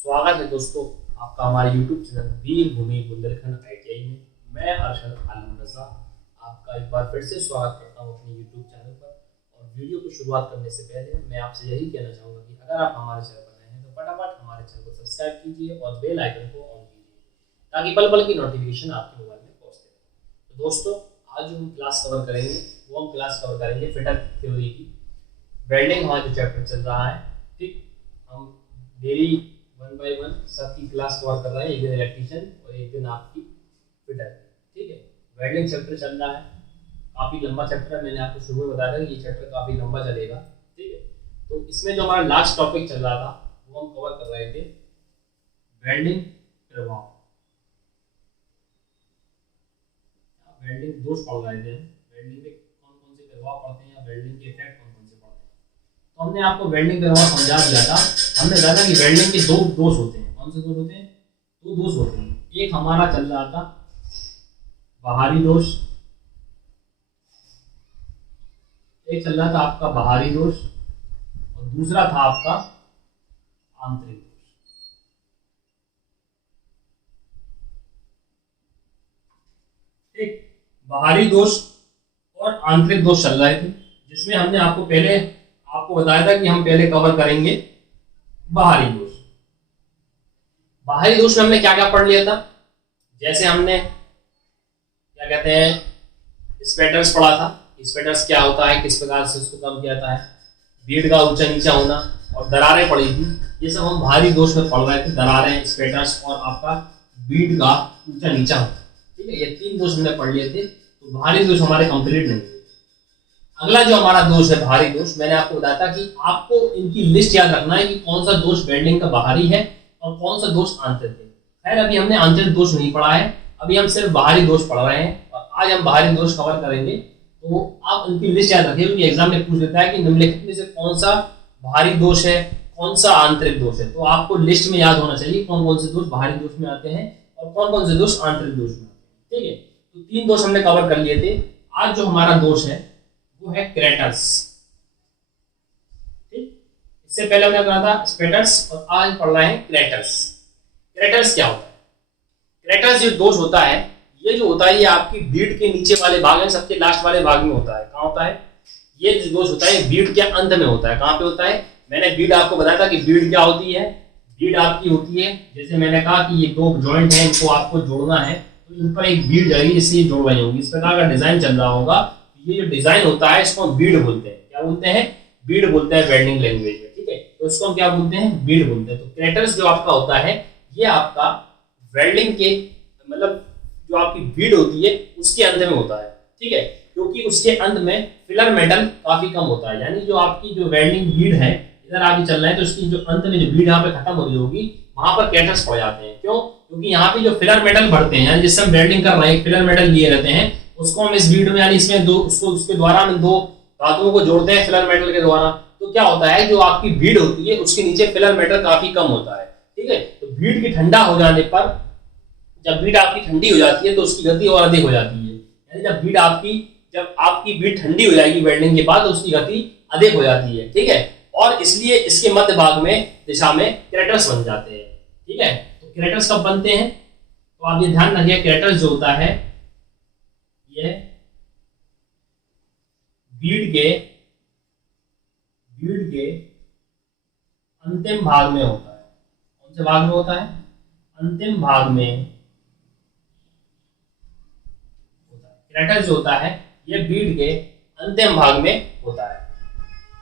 स्वागत है दोस्तों आपका हमारे YouTube चैनल वीर भूमि बुंदेलखंड ITI में। मैं अरशद आलम रजा आपका एक बार फिर से स्वागत करता हूं अपने YouTube चैनल पर। और वीडियो को शुरुआत करने से पहले मैं आपसे यही कहना चाहूँगा कि अगर आप हमारे चैनल पर नए हैं तो फटाफट हमारे चैनल को सब्सक्राइब कीजिए और बेल आइकन को ऑन कीजिए ताकि पल पल की नोटिफिकेशन आपके मोबाइल में पहुँचते रहे। तो दोस्तों आज जो हम क्लास कवर करेंगे वो हम क्लास कवर करेंगे फिटर थ्योरी की। वेल्डिंग हमारा जो चैप्टर चल रहा है, ठीक, हम डेली 1 by 1 सबकी क्लास कवर कर रहे हैं। एक दिन इलेक्ट्रीशियन और एक दिन आपकी फिटर, ठीक है। वेल्डिंग चैप्टर चल रहा है, काफ़ी लंबा चैप्टर है। मैंने आपको शुरू में बताया था कि ये चैप्टर काफ़ी लंबा चलेगा, ठीक है। तो इसमें जो हमारा लास्ट टॉपिक चल रहा था वो हम कवर कर रहे थे वेल्डिंग प्रभाव, वेल्डिंग दोष पढ़ रहे थे। वेल्डिंग में कौन कौन से प्रभाव पड़ते हैं या वेल्डिंग के इफेक्ट कौन कौन से पड़ते हैं, तो हमने आपको वेल्डिंग प्रभाव समझा दिया था। हमने कहा था कि वेल्डिंग के दो दोष होते हैं। कौन से दोष होते हैं? दो दोष होते हैं। एक हमारा चल रहा था बाहरी दोष, एक चल रहा था आपका बाहरी दोष और दूसरा था आपका आंतरिक दोष। एक बाहरी दोष और आंतरिक दोष चल रहे थे, जिसमें हमने आपको पहले आपको बताया था कि हम पहले कवर करेंगे बाहरी दोष। बाहरी दोष में हमने क्या क्या पढ़ लिया था? जैसे हमने क्या कहते हैं स्पैटर्स पढ़ा था। स्पैटर्स क्या होता है, किस प्रकार से उसको कम किया जाता है, बीड का ऊंचा नीचा होना और दरारें पड़ी थी। ये सब हम बाहरी दोष में पढ़ रहे थे, दरारें, स्पैटर्स और आपका बीड का ऊंचा नीचा होना, ठीक है। ये तीन दोष हमने पढ़ लिए थे, तो बाहरी दोष हमारे कंप्लीट नहीं हुए। अगला जो हमारा दोष है भारी दोष, मैंने आपको बताया था कि आपको इनकी लिस्ट याद रखना है कि कौन सा दोष वेल्डिंग का बाहरी है और कौन सा दोष आंतरिक है। खैर अभी हमने आंतरिक दोष नहीं पढ़ा है, अभी हम सिर्फ बाहरी दोष पढ़ रहे हैं और आज हम बाहरी दोष कवर करेंगे। तो आप उनकी लिस्ट याद रखिए क्योंकि एग्जाम में पूछ देता है कि निम्नलिखित में से कौन सा बाहरी दोष है, कौन सा आंतरिक दोष है। तो आपको लिस्ट में याद होना चाहिए कौन कौन से दोष बाहरी दोष में आते हैं और कौन कौन से दोष आंतरिक दोष में आते हैं, ठीक है। तो तीन दोष हमने कवर कर लिए थे। आज जो हमारा दोष है वो है क्रैटर्स, ठीक। इससे पहले हमने कहा था स्पैटर्स और आज पढ़ रहे हैं क्रैटर्स। क्रैटर्स क्या होता है? क्रैटर्स जो दोष होता है, ये जो होता है ये आपकी बीड के नीचे वाले भाग में, सबसे लास्ट वाले भाग में होता है। कहाँ होता है ये जो दोष होता है? बीड के अंत में होता है। कहाँ पे होता है? मैंने बीड आपको बताया था कि बीड क्या होती है। बीड आपकी होती है, जैसे मैंने कहा कि ये दो जॉइंट है, इनको आपको जोड़ना है तो इन पर एक बीड जाएगी, इसलिए जोड़ रही होगी। इस प्रकार का डिजाइन चल रहा होगा। ये जो डिजाइन होता है इसको हम बीड बोलते हैं। क्या बोलते हैं? बीड बोलते हैं वेल्डिंग लैंग्वेज में, ठीक है। तो इसको हम क्या बोलते हैं? बीड बोलते हैं। तो क्रैटर्स जो आपका होता है ये आपका वेल्डिंग के मतलब जो आपकी बीड होती है उसके अंत में होता है, ठीक है। क्योंकि उसके अंत में फिलर मेटल काफी कम होता है, यानी जो आपकी जो वेल्डिंग बीड है इधर आगे चल रहा है तो उसकी जो अंत में जो बीड यहाँ पे खत्म हो रही होगी वहां पर क्रैटर्स पड़ जाते हैं। क्यों? क्योंकि यहाँ पे जो फिलर मेटल भरते हैं, यानी जिससे हम वेल्डिंग कर रहे हैं, फिलर मेटल लिए रहते हैं, उसको हम इस बीड में यानी इसमें दो उसके द्वारा हम दो धातुओं को जोड़ते हैं फिलर मेटल के द्वारा। तो क्या होता है जो आपकी बीड होती है उसके नीचे फिलर मेटल काफी कम होता है, ठीक है। तो बीड की ठंडा हो जाने पर, जब बीड आपकी ठंडी हो जाती है तो उसकी गति और अधिक हो जाती है। यानी जब आपकी बीड ठंडी हो जाएगी वेल्डिंग के बाद तो उसकी गति अधिक हो जाती है, ठीक है। और इसलिए इसके मध्य भाग में दिशा में क्रैटर्स बन जाते हैं, ठीक है। तो क्रैटर्स कब बनते हैं? तो आप ये ध्यान रखिए, क्रैटर्स जो होता है ये बीड के अंतिम भाग में होता है। कौन से भाग में होता है? अंतिम भाग में होता है। क्रैटर्स जो होता है ये बीड के अंतिम भाग में होता है,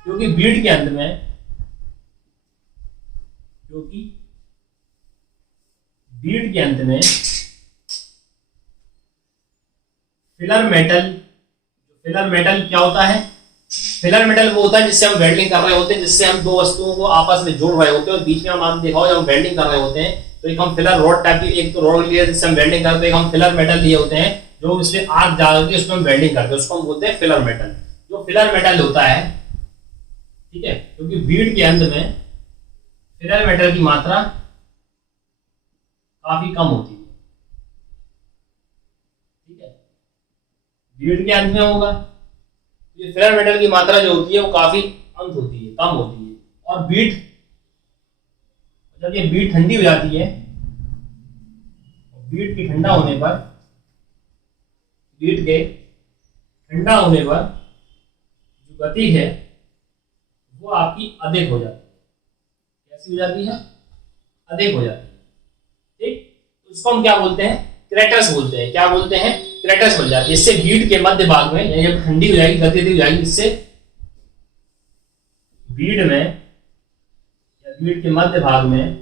क्योंकि बीड के अंत में फिलर मेटल क्या होता है? फिलर मेटल वो होता है जिससे हम वेल्डिंग कर रहे होते हैं, जिससे हम दो वस्तुओं को आपस में जोड़ रहे होते हैं और बीच में हम देखा हो जब हम वेल्डिंग कर रहे होते हैं तो एक हम फिलर रॉड टाइप की एक तो रॉड लिए जिससे हम वेल्डिंग करते हैं, एक हम फिलर मेटल लिए होते हैं जो इसमें आग डालती है उसमें हम वेल्डिंग करते हैं, उसको हम बोलते हैं फिलर मेटल। जो फिलर मेटल होता है, ठीक है, क्योंकि बीड के अंत में फिलर मेटल की मात्रा काफी कम होती है, ठीक है। बीड के अंत में होगा, ये फिलर मेटल की मात्रा जो होती है वो काफी अंत होती है, कम होती है। और बीड जब ये बीड ठंडी हो जाती है, बीड के ठंडा होने पर, बीड के ठंडा होने पर जो गति है वो आपकी अधिक हो जाती है। कैसी हो जाती है? अधिक हो जाती है। ठीक, तो इसको हम क्या बोलते हैं? क्रेटर्स बोलते हैं। क्या बोलते हैं? क्रेटर्स बन जाती है। इससे बीड के मध्य भाग में, यानी जब ठंडी हो जाएगी, गति अधिक हो जाएगी, इससे बीड में या बीड के मध्य भाग में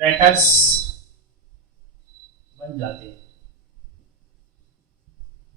क्रेटर्स बन जाते हैं।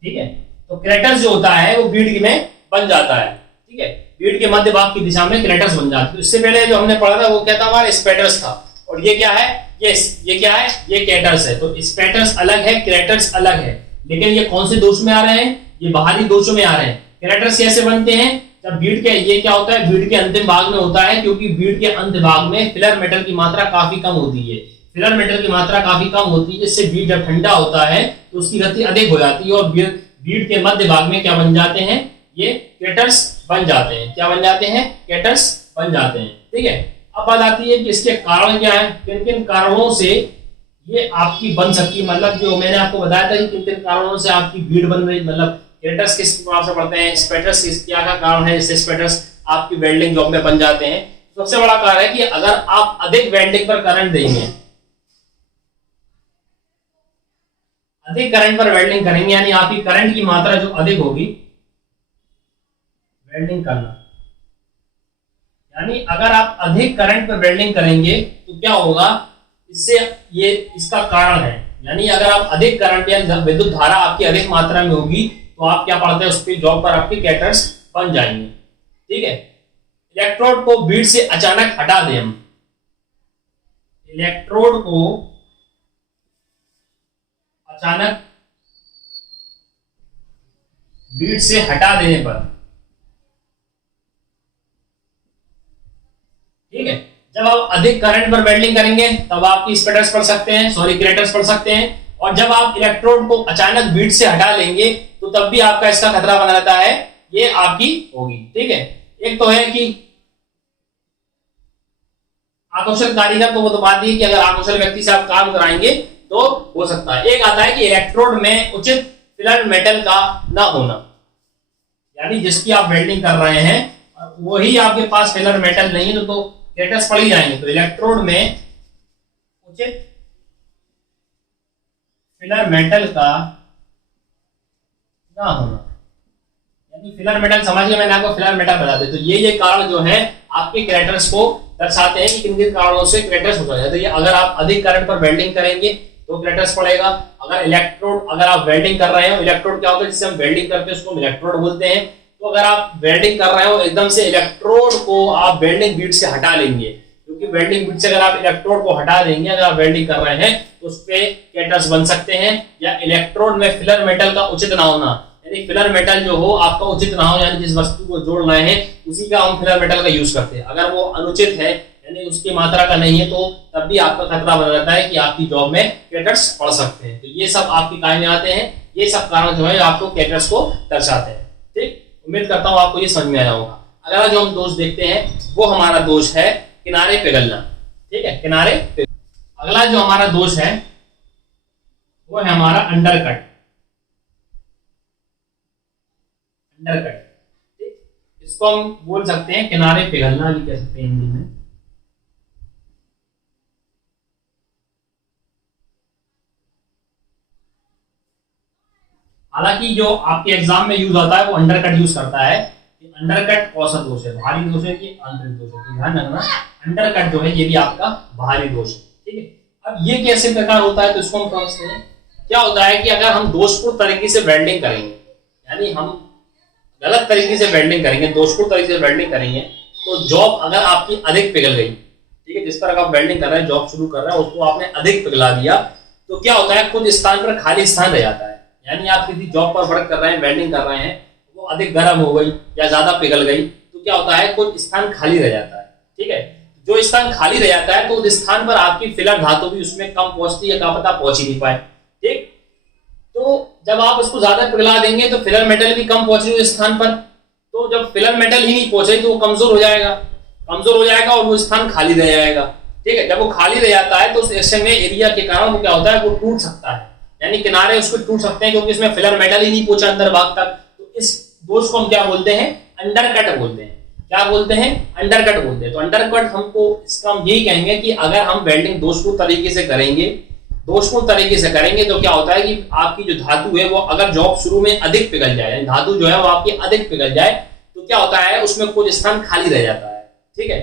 ठीक है, तो क्रेटर्स जो होता है वो बीड में बन जाता है। ठीक है, बीड के मध्य भाग की दिशा में क्रेटर्स बन जाते हैं। इससे पहले जो हमने पढ़ा था वो क्या था? हमारा स्पेटर्स था। और ये क्या है? ये क्या है? ये क्रेटर्स है। तो स्पेटर्स अलग है, क्रेटर्स अलग है। लेकिन ये कौन से दोष में आ रहे हैं? ये बाहरी दोषों में आ रहे हैं। क्रेटर्स कैसे बनते हैं? जब बीड के, ये क्या होता है? बीड के अंतिम भाग में होता है, क्योंकि बीड के अंत भाग में फिलर मेटल की मात्रा काफी कम होती है। फिलर मेटल की मात्रा काफी कम होती है, जिससे बीड जब ठंडा होता है तो उसकी गति अधिक हो जाती है और बीड के मध्य भाग में क्या बन जाते हैं? ये क्रेटर्स बन जाते हैं। क्या बन जाते हैं? क्रेटर्स बन जाते हैं। ठीक है, अब बात आती है कि इसके कारण क्या है, किन किन कारणों से ये आपकी बन सकती है। मतलब जो मैंने आपको बताया था कि किन किन कारणों से आपकी बीड बन रही, मतलब क्रेटर्स किस प्रकार से बढ़ते हैं, स्पेटर्स किस क्या का कारण है जिससे स्पेटर्स आपकी वेल्डिंग जॉब में बन जाते हैं। सबसे बड़ा कारण है कि अगर आप अधिक वेल्डिंग पर करंट देंगे, अधिक करंट पर वेल्डिंग करेंगे, यानी आपकी करंट की मात्रा जो अधिक होगी वेल्डिंग करना, यानी अगर आप अधिक करंट पर वेल्डिंग करेंगे तो क्या होगा? इससे ये इसका कारण है। यानी अगर आप अधिक करंट या विद्युत धारा आपकी अधिक मात्रा में होगी तो आप क्या पढ़ते हैं, उस पर जॉब पर आपके क्रेटर्स बन जाएंगे। ठीक है, इलेक्ट्रोड को बीड से अचानक हटा दें हम। इलेक्ट्रोड को अचानक बीड से हटा देने पर, ठीक है, जब आप अधिक करंट पर वेल्डिंग करेंगे तब आपकी स्पेटर्स पढ़ सकते हैं, सॉरी क्रेटर्स पढ़ सकते हैं। और जब आप इलेक्ट्रोड को अचानक बीड से हटा लेंगे तो तब भी आपका इसका खतरा बना रहता है, ये आपकी होगी। ठीक है, एक तो है कि अकुशल कारीगर, तो वो तो बात ही कि अगर अकुशल व्यक्ति से आप काम कराएंगे तो हो सकता है। एक आता है कि इलेक्ट्रोड में उचित फिलर मेटल का ना होना, यानी जिसकी आप वेल्डिंग कर रहे हैं वही आपके पास फिलर मेटल नहीं है तो क्रेटर्स पड़ ही जाएंगे। तो इलेक्ट्रोड में उचित फिलर मेटल का ना होना, यानी फिलर मेटल समझिए, मैंने आपको फिलर मेटल बता दिया। तो ये कारण जो है आपके क्रेटर्स को दर्शाते हैं कि किन किन कारणों से क्रेटर्स हो जाते हैं। तो ये अगर आप अधिक करंट पर वेल्डिंग करेंगे तो क्रेटर्स पड़ेगा। अगर इलेक्ट्रोड, अगर आप वेल्डिंग कर रहे हो, इलेक्ट्रोड क्या होता है जिससे हम वेल्डिंग करते हैं उसको हम इलेक्ट्रोड बोलते हैं। तो अगर आप वेल्डिंग कर रहे हो एकदम से इलेक्ट्रोड को आप वेल्डिंग बीड से हटा लेंगे, क्योंकि वेल्डिंग बीड से अगर आप इलेक्ट्रोड को हटा देंगे, अगर आप वेल्डिंग कर रहे हैं तो उस पे क्रेटर्स बन सकते हैं। या इलेक्ट्रोड में फिलर मेटल का उचित ना होना, यानी फिलर मेटल जो हो आपका उचित ना हो, यानी जिस वस्तु को जोड़ रहे हैं उसी का हम फिलर मेटल का यूज करते हैं। अगर वो अनुचित है यानी उसकी मात्रा का नहीं है तो तब भी आपका खतरा बना रहता है कि आपकी जॉब में क्रेटर्स पड़ सकते हैं। तो ये सब आपके काम में आते हैं, ये सब कारण जो है आपको क्रेटर्स को दर्शाते हैं। ठीक, उम्मीद करता हूं आपको ये समझ में आया होगा। अगला जो हम दोष देखते हैं वो हमारा दोष है किनारे पिघलना। ठीक है, किनारे पिघलना। अगला जो हमारा दोष है वो है हमारा अंडरकट। अंडरकट, ठीक, इसको हम बोल सकते हैं किनारे पिघलना भी कह सकते हैं हिंदी में। हालांकि जो आपके एग्जाम में यूज होता है वो अंडरकट यूज करता है। अंडरकट कौन सा दोष है? भारी दोष है कि आंतरिक दोष है? ध्यान रखना, अंडरकट जो है ये भी आपका भारी दोष है। ठीक है, अब ये कैसे प्रकार होता है तो इसको हम समझते हैं। क्या होता है कि अगर हम दोषपूर्ण तरीके से वेल्डिंग करेंगे, यानी हम गलत तरीके से वेल्डिंग करेंगे, दोषपूर्ण तरीके से वेल्डिंग करेंगे तो जॉब अगर आपकी अधिक पिघल गई, ठीक है, जिस पर आप वेल्डिंग कर रहे हैं, जॉब शुरू कर रहे हैं, उसको आपने अधिक पिघला दिया तो क्या होता है कुछ स्थान पर खाली स्थान रह जाता है। यानी आप किसी जॉब पर वर्क कर रहे हैं, वेल्डिंग कर रहे हैं, वो अधिक गर्म हो गई या ज्यादा पिघल गई तो क्या होता है कुछ स्थान खाली रह जाता है। ठीक है, जो स्थान खाली रह जाता है तो उस स्थान पर आपकी फिलर धातु भी उसमें कम पहुंचती है, क्या पता पहुंच ही नहीं पाए। ठीक, तो जब आप उसको ज्यादा पिघला देंगे तो फिलर मेटल भी कम पहुंच रही है उस स्थान पर, तो जब फिलर मेटल ही नहीं पहुंचे तो वो कमजोर हो जाएगा। कमजोर हो जाएगा और वो स्थान खाली रह जाएगा। ठीक है, जब वो खाली रह जाता है तो उस ऐसे में एरिया के कारण वो क्या होता है, वो टूट सकता है, यानी किनारे उसको टूट सकते हैं क्योंकि इसमें फिलर मेटल ही नहीं पहुंचा अंदर भाग तक। तो इस दोष को हम क्या बोलते हैं, अंडरकट बोलते हैं। क्या बोलते हैं, अंडरकट बोलते हैं। तो अंडरकट हमको इसका हम यही कहेंगे कि अगर हम वेल्डिंग दोषपूर्ण तरीके से करेंगे, दोषपूर्ण तरीके से करेंगे तो क्या होता है कि आपकी जो धातु है वो अगर जॉब शुरू में अधिक पिघल जाए, धातु जो है वो आपकी अधिक पिघल जाए, तो क्या होता है उसमें कुछ स्थान खाली रह जाता है। ठीक है,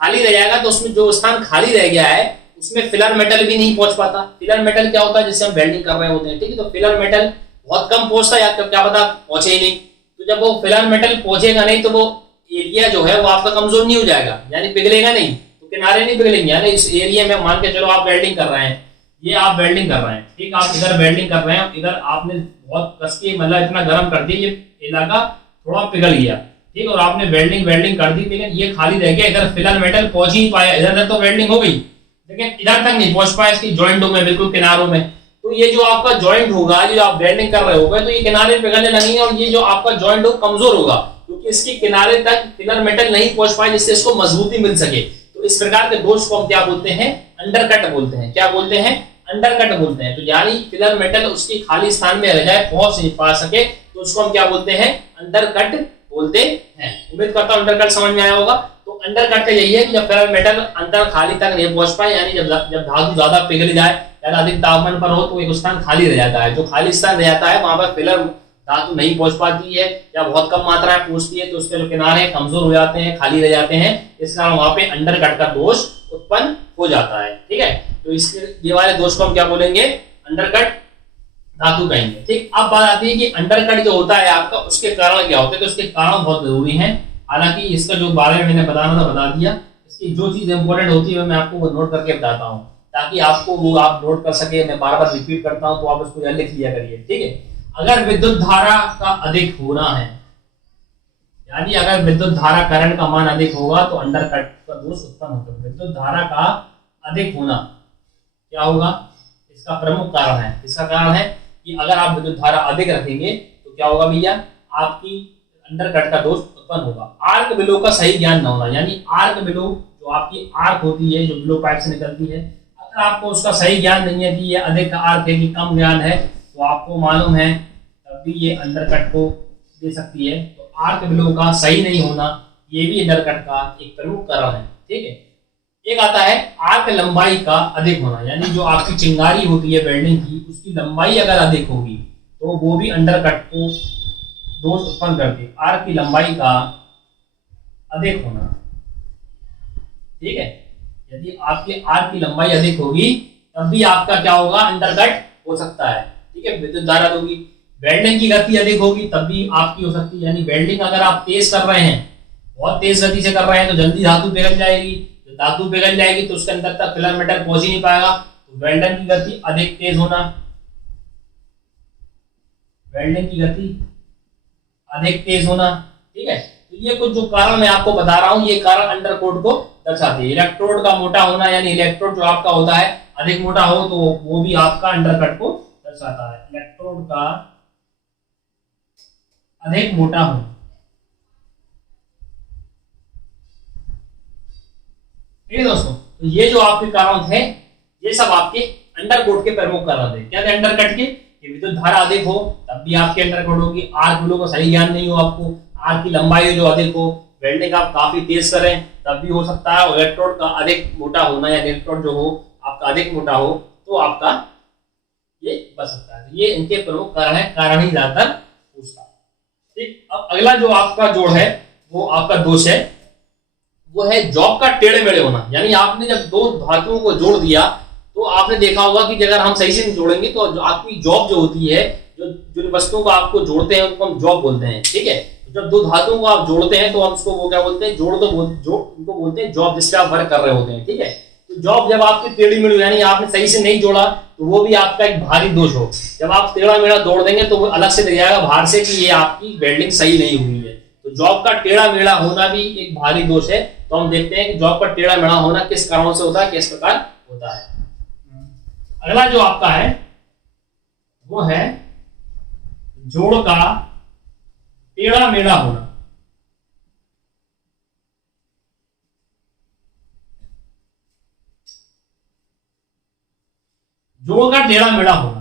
खाली रह जाएगा तो उसमें जो स्थान खाली रह गया है उसमें फिलर मेटल भी नहीं पहुंच पाता। फिलर मेटल क्या होता है, जिससे हम वेल्डिंग कर रहे होते हैं। ठीक है, तो फिलर मेटल बहुत कम पहुंचता है, या क्या पता पहुंचे ही नहीं। तो जब वो फिलर मेटल पहुंचेगा नहीं तो वो एरिया जो है वो आपका कमजोर नहीं हो जाएगा, यानी पिघलेगा नहीं, तो किनारे नहीं पिघलेंगे। यानी इस एरिया में मान के चलो आप वेल्डिंग कर रहे हैं, ये आप वेल्डिंग कर रहे हैं, ठीक, आप इधर वेल्डिंग कर रहे हैं, इधर आपने बहुत कस के मतलब इतना गर्म कर दिया, ये इलाका थोड़ा पिघल गया, ठीक, और आपने वेल्डिंग कर दी, लेकिन ये खाली रह गया, इधर फिलर मेटल पहुंच ही नहीं पाया, इधर तो वेल्डिंग हो गई लेकिन इधर तक नहीं पहुंच पाया इसकी जॉइंटों में, बिल्कुल किनारों में। तो ये जो आपका जॉइंट होगा, जो आप वेल्डिंग कर रहे होगे, तो ये किनारे पिघलने लगेंगे और ये जो आपका जॉइंट हो कमजोर होगा, क्योंकि इसके किनारे तक फिलर मेटल नहीं पहुंच पाए जिससे इसको मजबूती मिल सके। तो इस प्रकार के दोष को हम क्या बोलते हैं, अंडरकट बोलते हैं। क्या बोलते हैं, अंडरकट बोलते हैं। तो यानी फिलर मेटल उसके खाली स्थान में रह जाए, पहुंच नहीं पा सके, तो उसको हम क्या बोलते हैं, अंडरकट बोलते हैं। उम्मीद करता हूं अंडरकट समझ में आया होगा। तो अंडरकट का यही है कि जब फिलर मेटल अंदर खाली तक नहीं पहुंच पाए, यानी जब धातु ज्यादा पिघल जाए या अधिक तापमान पर हो तो एक स्थान खाली रह जाता है। जो खाली स्थान रह जाता है वहां पर फिलर धातु नहीं पहुंच पाती है या बहुत कम मात्रा में पहुंचती है, तो उसके जो किनारे कमजोर हो जाते हैं, खाली रह जाते हैं, इस कारण वहां पे अंडरकट का दोष उत्पन्न हो जाता है। ठीक है, तो इसके ये वाले दोष को हम क्या बोलेंगे, अंडरकट धातु कहेंगे। ठीक, अब बात आती है कि अंडरकट जो होता है आपका, उसके कारण क्या होते हैं। तो उसके कारण बहुत जरूरी है, हालांकि इसका जो बारे में मैंने बताना था बता दिया। इसकी जो चीज इंपॉर्टेंट होती है मैं आपको वो नोट करके बताता हूँ, ताकि आपको वो आप नोट कर सके। मैं बार बार रिपीट करता हूँ तो आप उसको याद लिख लिया करिए। ठीक है, अगर विद्युत धारा का अधिक होना है, यानी अगर विद्युत धारा करंट का मान अधिक होगा तो अंडरकट का दोष उत्पन्न होगा। विद्युत धारा का अधिक होना क्या होगा, इसका प्रमुख कारण है। इसका कारण है कि अगर आप विद्युत धारा अधिक रखेंगे तो क्या होगा भैया, आपकी अंडरकट का दोष उत्पन्न होगा। आर्क बिलो का सही ज्ञान न होना, यानी आर्क बिलो जो आपकी आर्क होती है, जो बिलो पाइप से निकलती है, अगर आपको उसका सही ज्ञान नहीं है कि ये अधिक आर्क है कि कम ज्ञान है, तो आपको मालूम है तब भी ये अंडरकट को दे सकती है। तो आर्क बिलो का सही नहीं होना ये भी अंडरकट का एक प्रमुख कारण है। ठीक है, एक आता है आर्क लंबाई का अधिक होना, यानी जो आपकी चिंगारी होती है वेल्डिंग की, उसकी लंबाई अगर अधिक होगी तो वो भी अंडरकट को दोष उत्पन्न करती है। आर्क की लंबाई का अधिक होना, ठीक है, यदि आपके आर्क की लंबाई अधिक होगी तब भी आपका क्या होगा, अंडरकट हो सकता है। ठीक है, विद्युत धारा होगी। वेल्डिंग की गति अधिक होगी तब भी आपकी हो सकती है, यानी वेल्डिंग अगर आप तेज कर रहे हैं, बहुत तेज गति से कर रहे हैं, तो जल्दी धातु पिघल जाएगी। धातु पिघल जाएगी तो उसके अंदर तक फिलर मेटल पहुंच ही नहीं पाएगा। तो वेल्डिंग की गति अधिक तेज होना, वेल्डिंग की गति अधिक तेज होना। ठीक है, तो ये कुछ जो कारण मैं आपको बता रहा हूं, ये कारण अंडरकोट को दर्शाते हैं। इलेक्ट्रोड का मोटा होना, यानी इलेक्ट्रोड जो आपका होता है अधिक मोटा हो तो वो भी आपका अंडरकट को दर्शाता है। इलेक्ट्रोड का अधिक मोटा होना, ठीक है दोस्तों। तो ये जो आपके कारण थे, ये सब आपके अंडरकोट के प्रमुख कारण थे। क्या थे अंडरकट के, कि विद्युत धारा अधिक हो तब भी आपके अंडरकोट होगी। आर्क बिलो का सही ज्ञान नहीं हो आपको, आर्क की लंबाई जो अधिक हो, वेल्डिंग आप काफी तेज करें तब भी हो सकता है। इलेक्ट्रोड का अधिक मोटा होना, या इलेक्ट्रोड जो हो आपका अधिक मोटा हो तो आपका ये बच सकता है। ये इनके प्रमुख कारण है, कारण ही ज्यादातर पूछता है। ठीक, अब अगला जो आपका जोड़ है वो आपका दोष है, वो है जॉब का टेढ़े मेढ़े होना। यानी आपने जब दो धातुओं को जोड़ दिया तो आपने देखा होगा कि अगर हम सही से नहीं जोड़ेंगे तो आपकी जॉब जो होती है, जो वस्तुओं को आपको जोड़ते हैं उनको हम जॉब बोलते हैं। ठीक है, जब दो धातुओं को आप जोड़ते हैं तो हम उसको वो क्या बोलते हैं, उनको बोलते हैं जॉब, जिसपे आप वर्क कर रहे होते हैं। ठीक है, तो जॉब जब आपकी टेढ़ी मेढ़ी, यानी आपने सही से नहीं जोड़ा तो वो भी आपका एक भारी दोष हो। जब आप टेढ़ा मेढ़ा जोड़ देंगे तो वो अलग से दिख जाएगा बाहर से कि ये आपकी वेल्डिंग सही नहीं हुई है। तो जॉब का टेढ़ा मेढ़ा होना भी एक भारी दोष है। तो हम देखते हैं कि जॉब का टेढ़ा मेढ़ा होना किस कारणों से होता है, किस प्रकार होता है। अगला जो आपका है वो है जोड़ का टेढ़ा मेढ़ा होना। जोड़ का टेढ़ा मेढ़ा होना,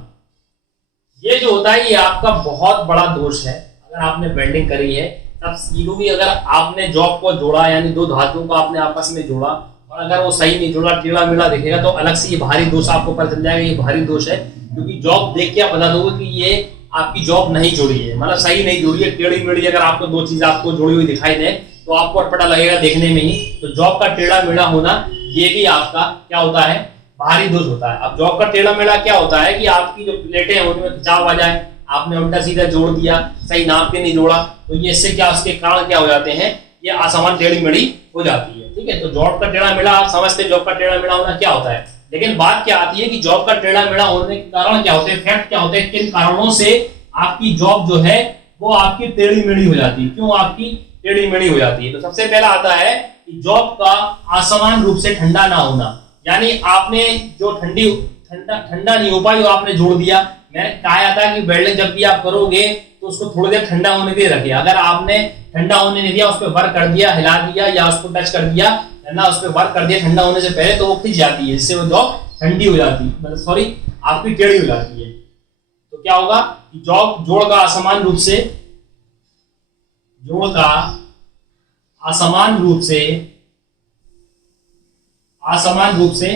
ये जो होता है ये आपका बहुत बड़ा दोष है। अगर आपने वेल्डिंग करी है तब क्योंकि अगर आपने जॉब को जोड़ा यानी दो धातुओं को आपने आपस में जोड़ा और अगर वो सही नहीं जोड़ा, टेढ़ा मेढ़ा दिखेगा तो अलग से ये भारी दोष आपको पता चल जाएगा, ये भारी दोष है। क्योंकि जॉब देख के आप बता दोगे कि ये आपकी जॉब नहीं जोड़ी है, मतलब सही नहीं जोड़ी है, टेढ़ी मेढ़ी अगर आपको दो चीज आपको जोड़ी हुई दिखाई दे तो आपको अटपटा लगेगा देखने में ही। तो जॉब का टेढ़ा मेढ़ा होना ये भी आपका क्या होता है, भारी दोष होता है। अब जॉब का टेढ़ा मेढ़ा क्या होता है कि आपकी जो प्लेटें हैं उनमें खिंचाव आ जाए, आपने उल्टा सीधा जोड़ दिया, सही नाप के नहीं जोड़ा, तो ये इससे क्या उसके कारण क्या हो जाते हैं, ये असमान टेढ़ी मेढ़ी हो जाती है। ठीक है, तो जॉब का टेढ़ा मेढ़ा आप समझते हैं, जॉब का टेढ़ा मेढ़ा होना क्या होता है। लेकिन बात क्या आती है कि जॉब का टेढ़ा मेढ़ा होने के कारण क्या होते हैं, फैक्ट क्या होते हैं, किन कारणों से आपकी जॉब जो है वो आपकी टेढ़ी मेढ़ी हो जाती है, क्यों आपकी टेढ़ी मेढ़ी हो जाती है। तो सबसे पहला आता है कि जॉब का असमान रूप से ठंडा ना होना, यानी आपने जो ठंडा नहीं हो पाई, आपने जोड़ दिया। मैंने कहा था कि वेल्डिंग जब भी आप करोगे तो उसको थोड़ी देर ठंडा होने के लिए रखिए। अगर आपने ठंडा होने नहीं दिया, उस पर वर्क कर दिया, हिला दिया या उसको टच कर दिया ना, उस पर वर्क कर दिया ठंडा होने से पहले, तो वो खिंच जाती है, जिससे वो जॉब ठंडी हो जाती है, मतलब सॉरी आपकी टेढ़ी हो जाती है। तो क्या होगा कि जॉब जोड़ का असमान रूप से असमान रूप से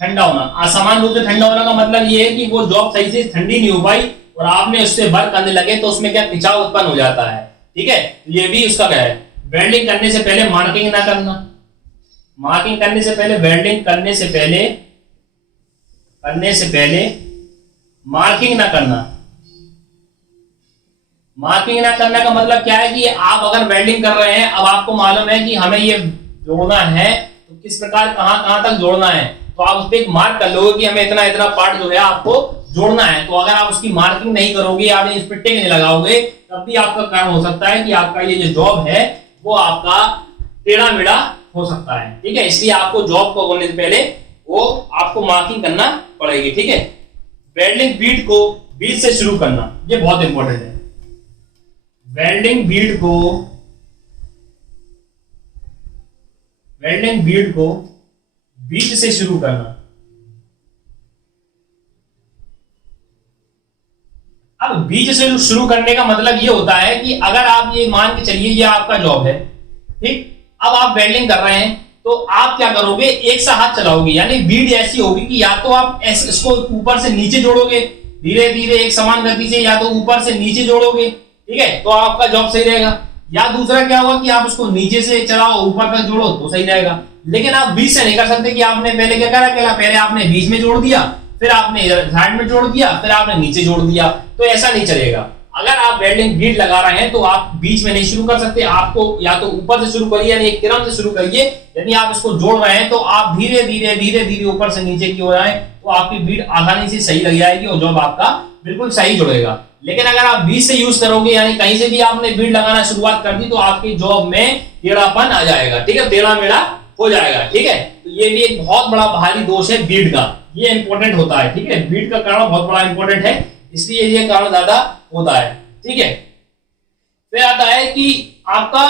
ठंडा होना। असमान रूप से ठंडा होने का मतलब ये है कि वो जॉब सही से ठंडी नहीं हो पाई और आपने उससे वर्क करने लगे तो उसमें क्या खिंचाव उत्पन्न हो जाता है। ठीक है, तो ये भी उसका क्या है, वेल्डिंग करने से पहले मार्किंग ना करना। मार्किंग करने से पहले, वेल्डिंग करने से पहले मार्किंग ना करना। मार्किंग ना करने का मतलब क्या है कि आप अगर वेल्डिंग कर रहे हैं, अब आपको मालूम है कि हमें ये जोड़ना है तो किस प्रकार कहां तक जोड़ना है, तो आप उस पर एक मार्क कर लोगे कि हमें इतना इतना पार्ट जो है आपको जोड़ना है। तो अगर आप उसकी मार्किंग नहीं करोगे, आप इस पर टिक नहीं लगाओगे, तब भी आपका कारण हो सकता है कि आपका ये जो जॉब है वो आपका टेढ़ा मेढ़ा हो सकता है। ठीक है, इसलिए आपको जॉब को करने से पहले वो आपको मार्किंग करना पड़ेगी। ठीक है, वेल्डिंग बीट को बीच से शुरू करना, ये बहुत इंपॉर्टेंट है। वेल्डिंग बीट को बीच से शुरू करना। अब बीच से शुरू करने का मतलब ये होता है कि अगर आप ये मान के चलिए ये आपका जॉब है, ठीक, अब आप वेल्डिंग कर रहे हैं तो आप क्या करोगे, एक सा हाथ चलाओगे, यानी बीट ऐसी होगी कि या तो आप इसको ऊपर से नीचे जोड़ोगे धीरे धीरे एक समान गति से, या तो ऊपर से नीचे जोड़ोगे। ठीक है, तो आपका जॉब सही रहेगा। या दूसरा क्या होगा कि आप उसको नीचे से चलाओ ऊपर तक जोड़ो तो सही रहेगा। लेकिन आप बीच से नहीं कर सकते कि आपने पहले क्या करा, पहले आपने बीच में जोड़ दिया, फिर आपने साइड में जोड़ दिया, फिर आपने नीचे जोड़ दिया, तो ऐसा नहीं चलेगा। अगर आप वेल्डिंग बीट लगा रहे हैं तो आप बीच में नहीं शुरू कर सकते, आपको या तो ऊपर से शुरू करिए यानी एक क्रम से शुरू करिए। यदि आप इसको जोड़ रहे हैं तो आप धीरे धीरे ऊपर से नीचे की ओर आए तो आपकी बीट आसानी से सही लग जाएगी और जॉब आपका बिल्कुल सही जुड़ेगा। लेकिन अगर आप बीच से यूज करोगे यानी कहीं से भी आपने बीट लगाना शुरुआत कर दी तो आपकी जॉब में टेढ़ापन आ जाएगा। ठीक है, टेढ़ा मेढ़ा हो जाएगा। ठीक है, तो ये भी एक बहुत बड़ा भारी दोष है बीट का, ये इंपॉर्टेंट होता है। ठीक है, बीट का कारण बहुत बड़ा इंपॉर्टेंट है, इसलिए ये कारण ज्यादा होता है। ठीक है, फिर आता है कि आपका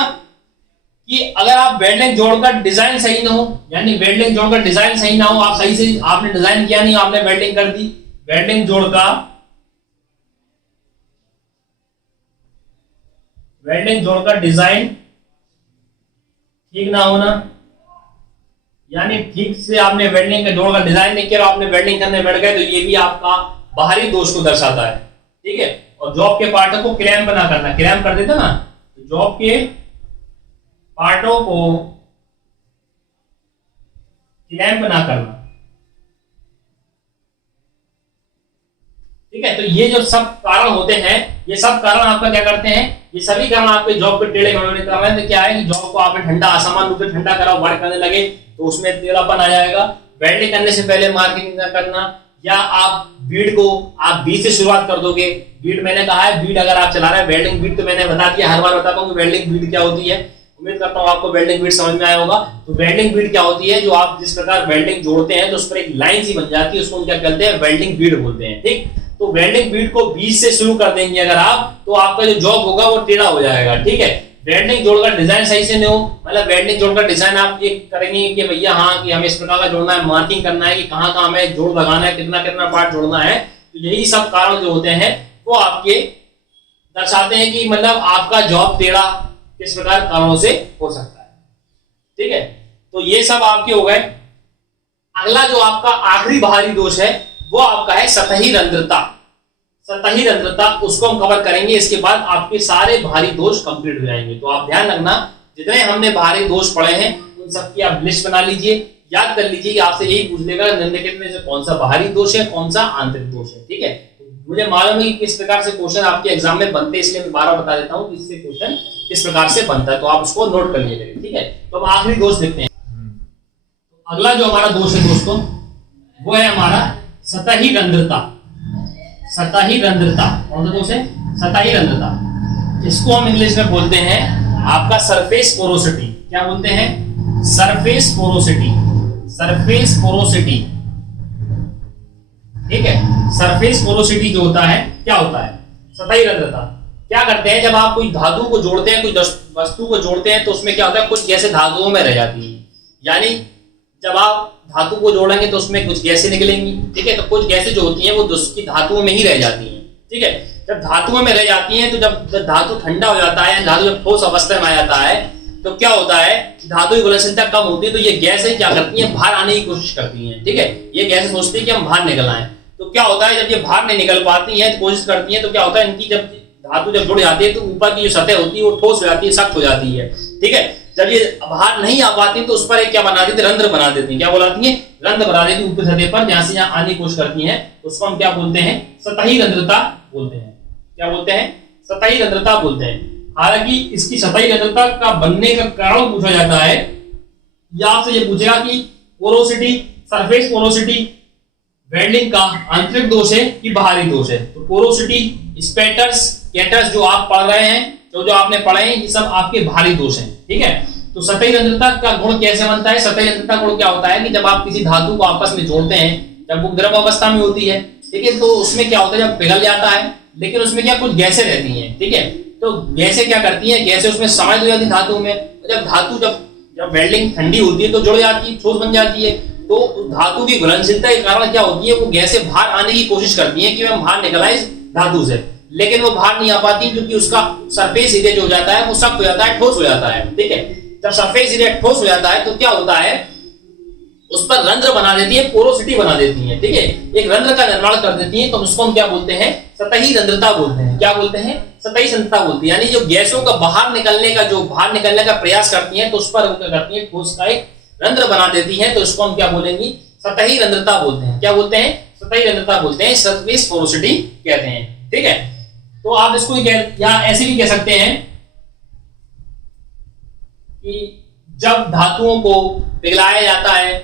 कि अगर आप वेल्डिंग जोड़ का डिजाइन सही ना हो, यानी वेल्डिंग जोड़ का डिजाइन सही ना हो, आप सही से आपने डिजाइन किया नहीं, आपने वेल्डिंग कर दी, वेल्डिंग जोड़ का डिजाइन ठीक ना होना, यानी ठीक से आपने वेल्डिंग का जोड़ का डिजाइन नहीं किया, आपने वेल्डिंग करने बैठ गए, तो ये भी आपका बाहरी दोष को दर्शाता है। ठीक है, और जॉब के पार्टों को क्लैंप ना करना, क्लैंप कर देते ना, तो जॉब के पार्टों को क्लैंप ना करना। ठीक है, तो ये जो सब कारण होते हैं, ये सब कारण आपका क्या करते हैं, ये सभी कारण आपके जॉब को टेढ़े मेढ़े कर रहे हैं। तो क्या है कि जॉब को आपने ठंडा असमान रूप से ठंडा करा, वर्क करने लगे तो उसमें टेढ़ापन आ जाएगा। वेल्डिंग करने से पहले मार्किंग ना करना, या आप बीट को आप बीट से शुरुआत कर दोगे। बीट मैंने कहा है, बीट अगर आप चला रहे हैं, वेल्डिंग बीट तो मैंने बता दिया, हर बार बताता हूँ कि वेल्डिंग बीट क्या होती है। उम्मीद करता हूँ आपको वेल्डिंग बीट समझ में आया होगा। तो वेल्डिंग बीट क्या होती है, जो आप जिस प्रकार वेल्डिंग जोड़ते हैं तो उस पर एक लाइन सी बन जाती है, उसको हम क्या कहते हैं, वेल्डिंग बीट बोलते हैं। ठीक, तो वेल्डिंग बीट को बीच से शुरू कर देंगे अगर आप, तो आपका जो जॉब होगा वो टेढ़ा हो जाएगा। ठीक है, वेल्डिंग जोड़ का डिजाइन सही से नहीं हो, मतलब वेल्डिंग जोड़ का डिजाइन आप ये करेंगे कि भैया हाँ कि हमें इस प्रकार का जोड़ना है, मार्किंग करना है कि कहाँ कहाँ हमें जोड़ लगाना है, कितना कितना पार्ट जोड़ना है, तो यही सब कारण जो होते हैं वो आपके दर्शाते हैं कि मतलब आपका जॉब टेढ़ा किस प्रकार कारणों से हो सकता है। ठीक है, तो ये सब आपके हो गए। अगला जो आपका आखिरी बाहरी दोष है वो आपका है सतही रंध्रता। सतही रंध्रता उसको हम कवर करेंगे, इसके बाद आपके सारे भारी दोष कंप्लीट हो जाएंगे। तो आप ध्यान रखना, जितने हमने भारी दोष पढ़े हैं उन सब की आप लिस्ट बना लीजिए, याद कर लीजिए कि आपसे यही पूछ लेगा निम्नलिखित में से कौन सा बाहरी दोष है, कौन सा आंतरिक दोष है। ठीक है, मुझे मालूम है कि किस प्रकार से क्वेश्चन आपके एग्जाम में बनते हैं, इसलिए मैं बार बता देता हूँ कि इससे क्वेश्चन किस प्रकार से बनता है, तो आप उसको नोट कर लीजिए। ठीक है, तो अब आखिरी दोष देखते हैं। अगला जो हमारा दोष है दोस्तों वो है हमारा सतही रंध्रता। सतही रंध्रता कौन सा दोष है? सतही रंध्रता। इसको हम इंग्लिश में बोलते हैं आपका सरफेस पोरोसिटी। क्या बोलते हैं? Surface porosity. सरफेस पोरोसिटी, ठीक है। सरफेस पोरोसिटी जो होता है, क्या होता है? सतही रंध्रता। क्या करते हैं, जब आप कोई धातु को जोड़ते हैं, कोई वस्तु को जोड़ते हैं, तो उसमें क्या होता है, कुछ गैसें धातुओं में रह जाती है। यानी जब आप धातु को जोड़ेंगे तो उसमें कुछ गैसें निकलेंगी। ठीक है, तो कुछ गैसें जो होती हैं वो उसकी धातुओं में ही रह जाती हैं। ठीक है, जब धातुओं में रह जाती हैं तो जब धातु ठंडा हो जाता है, धातु जब ठोस अवस्था में आ जाता है, तो क्या होता है, धातु की घुलनशीलता कम होती है, तो ये गैसें क्या करती हैं, बाहर आने की कोशिश करती हैं। ठीक है, ये गैसें सोचती है कि हम बाहर निकल आए। तो क्या होता है, जब ये बाहर नहीं निकल पाती है, कोशिश करती है, तो क्या होता है, इनकी जब धातु जब जुड़ जाती है तो ऊपर की जो सतह होती है वो ठोस हो जाती है, सख्त हो जाती है। ठीक है, जब ये बाहर नहीं आ पाती तो उस पर एक क्या बना देती है, रंध्र बना देती है। क्या बनाती है? रंध्र बना देती है ऊपर सतह पर, जहां से यहाँ आने की कोशिश करती हैं। उसको हम क्या बोलते हैं? सतही रंध्रता बोलते हैं। क्या बोलते हैं? सतही रंध्रता बोलते हैं। हालांकि इसकी सतही रंध्रता का बनने का कारण पूछा जाता है, या आपसे ये पूछेगा कि पोरोसिटी, सरफेस पोरोसिटी वेल्डिंग का आंतरिक दोष है कि बाहरी दोष है। तो पोरोसिटी, स्पैटर्स, कैटर्स जो आप पढ़ रहे हैं, जो आपने पढ़े हैं, ये सब आपके भारी दोष हैं। ठीक है, तो सतही रंध्रता का गुण कैसे बनता है? सतही रंध्रता गुण क्या होता है कि जब आप किसी धातु को आपस में जोड़ते हैं, जब वो द्रव अवस्था में होती है, ठीक है, तो उसमें क्या होता है, जब पिघल जाता है, लेकिन उसमें क्या कुछ गैसें रहती हैं। ठीक है, तो गैसें क्या करती हैं, गैसें उसमें समाहित हो जाती है धातु में। जब धातु जब वेल्डिंग ठंडी होती है तो जुड़ जाती है, ठोस बन जाती है। तो धातु की घुलनशीलता के कारण क्या होती है, वो गैसें बाहर आने की कोशिश करती है कि हम बाहर निकल आए धातु से, लेकिन वो बाहर नहीं आ पाती क्योंकि उसका सरफेस एरिया जो हो जाता है वो सख्त हो जाता है, ठोस हो जाता है। ठीक है, जब सरफेस एरिया ठोस हो जाता है तो क्या होता है, उस पर रंध्र बना देती है, पोरोसिटी बना देती है। ठीक है, एक रंध्र का निर्माण कर देती है, तो उसको हम क्या बोलते हैं? सतही रंध्रता बोलते हैं। क्या बोलते हैं? सतही रंध्रता बोलते हैं। यानी जो गैसों का बाहर निकलने का प्रयास करती है, तो उस पर क्या करती है, ठोस का एक रंध्र बना देती है, तो उसको हम क्या बोलेंगे? सतही रंध्रता बोलते हैं। क्या बोलते हैं? सतही रंध्रता बोलते हैं, सरफेस पोरोसिटी कहते हैं। ठीक है, तो आप इसको या ऐसे भी कह सकते हैं कि जब धातुओं को पिघलाया जाता है,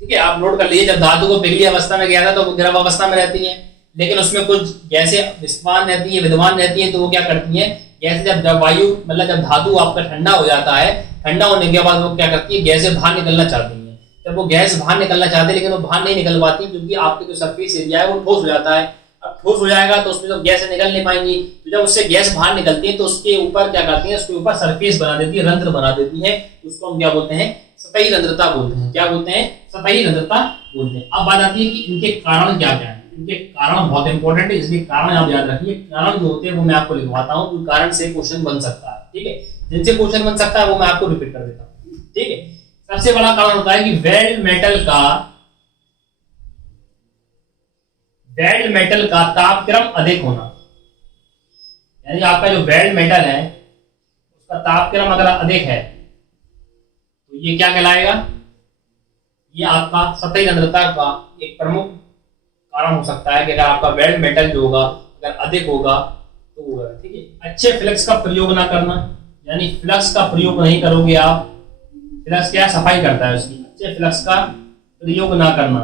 ठीक है, आप नोट कर लीजिए, जब धातु को पिघली अवस्था में गया था तो वो द्रव अवस्था में रहती है, लेकिन उसमें कुछ गैसें विद्यमान रहती है, तो वो क्या करती है, गैसें जब वायु मतलब जब धातु आपका ठंडा हो जाता है, ठंडा होने के बाद वो क्या करती है, गैसें बाहर निकलना चाहती है। जब वो गैस बाहर निकलना चाहते हैं, लेकिन वो बाहर नहीं निकल पाती क्योंकि आपके जो सरफेस एरिया है वो ठोस हो जाता है। अब ठोस हो जाएगा तो उसमें तो गैसें निकल नहीं पाएंगी, तो जब उससे गैस बाहर निकलती है तो उसके ऊपर क्या करती है, उसके ऊपर सरफेस बना देती है, रंध्र बना देती है। उसको हम क्या बोलते हैं? सतही रंध्रता बोलते हैं। क्या बोलते हैं? सतही रंध्रता बोलते हैं। अब बात आती है कि इनके कारण क्या क्या है। इनके कारण बहुत इंपॉर्टेंट है, इसलिए कारण आप याद रखिए। कारण जो होते हैं वो मैं आपको लिखवाता हूँ, कोई कारण से क्वेश्चन बन सकता है। ठीक है, जिनसे क्वेश्चन बन सकता है वो मैं आपको रिपीट कर देता हूँ। ठीक है, सबसे बड़ा कारण होता है कि वेल्ड मेटल का तापक्रम अधिक होना। यानी आपका जो वेल्ड मेटल है उसका तापक्रम अगर अधिक है तो ये क्या कहलाएगा, ये आपका सतही रंध्रता का एक प्रमुख कारण हो सकता है कि अगर आपका वेल्ड मेटल जो होगा अगर अधिक होगा तो होगा। ठीक है, अच्छे फ्लक्स का प्रयोग ना करना, यानी फ्लक्स का प्रयोग नहीं करोगे आप, फ्लक्स क्या सफाई करता है उसकी, अच्छे फ्लक्स का प्रयोग ना करना।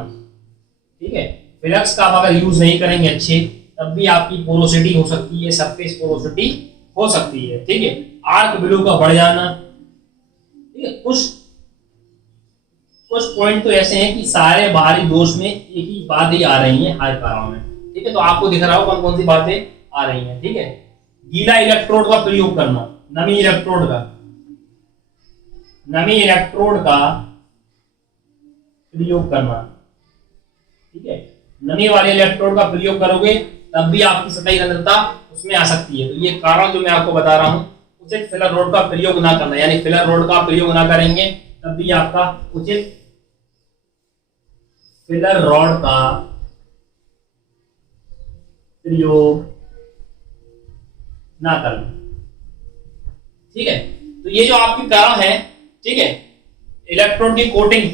ठीक है, फ्लक्स का आप अगर यूज नहीं करेंगे अच्छे, तब भी आपकी पोरोसिटी हो सकती है, सरफेस पोरोसिटी हो सकती है। ठीक है, आर्क वैल्यू का बढ़ जाना। ठीक है, कुछ पॉइंट तो ऐसे हैं कि सारे बाहरी दोष में एक ही बात ही आ रही है हर कारणों में। ठीक है, तो आपको दिख रहा हो कौन कौन सी बातें आ रही हैं। ठीक है, गीला इलेक्ट्रोड का प्रयोग करना, नमी इलेक्ट्रोड का प्रयोग करना, ठीक है। नमी वाले इलेक्ट्रोड का प्रयोग करोगे तब भी आपकी सतही रंध्रता उसमें आ सकती है। तो ये कारण जो मैं आपको बता रहा हूं, उचित फिलर रॉड का प्रयोग ना करना, यानी फिलर रॉड का प्रयोग ना करेंगे तब भी आपका उचित फिलर रॉड का प्रयोग ना करना, ठीक है। तो ये जो आपकी कारण है, ठीक है। इलेक्ट्रोड की कोटिंग,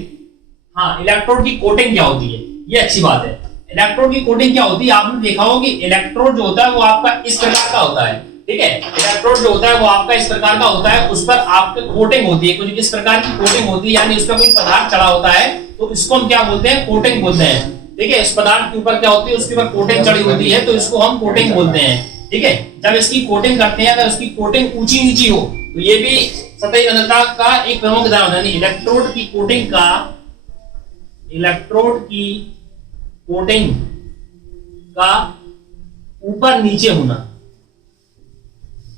हाँ, इलेक्ट्रोड की कोटिंग क्या होती है, ये अच्छी बात है। इलेक्ट्रोड की कोटिंग क्या होती है, आपने देखा होगा कि इलेक्ट्रोड जो होता है वो आपका इस प्रकार का होता है, ठीक है। इलेक्ट्रोड जो होता है वो आपका इस प्रकार का होता है, उस पर आपके कोटिंग होती है, कुछ इस प्रकार की कोटिंग होती है, यानी उस पर कोई पदार्थ चढ़ा होता है, तो इसको हम क्या बोलते हैं, कोटिंग बोलते हैं, ठीक है। इस पदार्थ के ऊपर क्या होती है, उसके ऊपर कोटिंग चढ़ी होती है, तो इसको हम कोटिंग बोलते हैं, ठीक है। जब इसकी कोटिंग करते हैं, अगर उसकी कोटिंग ऊंची नीची हो तो ये भी सतही रंध्रता का एक प्रमुख उदाहरण है। इलेक्ट्रोड की कोटिंग का ऊपर नीचे होना,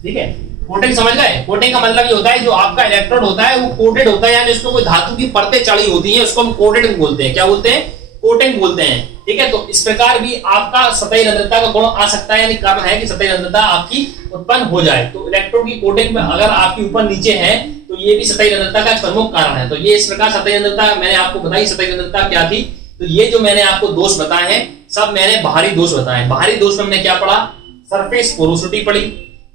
ठीक है। कोटिंग समझ गए? कोटिंग का मतलब ये होता है जो आपका इलेक्ट्रोड होता है वो कोटेड होता है, यानी उसमें कोई धातु की परतें चढ़ी होती हैं, उसको हम कोटेड बोलते हैं। क्या बोलते हैं? कोटिंग बोलते हैं, ठीक है। तो इस प्रकार भी आपका सतही रंध्रता का गुण आ सकता है, यानी कारण है कि सतही रंध्रता आपकी उत्पन्न हो जाए। तो इलेक्ट्रोड की कोटिंग में अगर आपकी ऊपर नीचे है तो ये भी सतही रंध्रता का प्रमुख कारण है। तो ये इस प्रकार सतही रंध्रता मैंने आपको बताई, सतही रंध्रता क्या थी। तो ये जो मैंने आपको दोष बताए हैं सब मैंने बाहरी दोष बताए। बाहरी दोष में हमने क्या पढ़ा? सरफेस पोरोसिटी पढ़ी,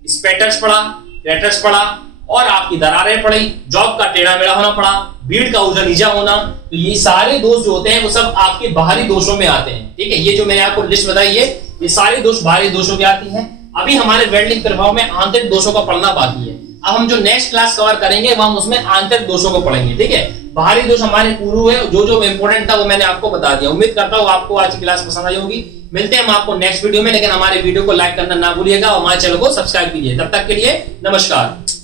स्पैटर्स पढ़ा, क्रैटर्स पढ़ा और आपकी दरारें पढ़ी, जॉब का टेढ़ा मेढ़ा होना पड़ा, बीड का ऊंचा नीचा होना। तो ये सारे दोष जो होते हैं वो सब आपके बाहरी दोषों में आते हैं, ठीक है। ये जो मैंने आपको लिस्ट बताई है ये सारे दोष बाहरी दोषों के आती हैं। अभी हमारे वेल्डिंग प्रभाव में आंतरिक दोषों का पढ़ना बाकी है। अब हम जो नेक्स्ट क्लास कवर करेंगे वो हम उसमें आंतरिक दोषों को पढ़ेंगे, ठीक है। बाहरी दोष हमारे पूर्व है, जो जो इंपोर्टेंट था वो मैंने आपको बता दिया। उम्मीद करता हूँ आपको आज की क्लास पसंद आई होगी। मिलते हैं हम आपको नेक्स्ट वीडियो में, लेकिन हमारे वीडियो को लाइक करना ना भूलिएगा और हमारे चैनल को सब्सक्राइब कीजिए। तब तक के लिए नमस्कार।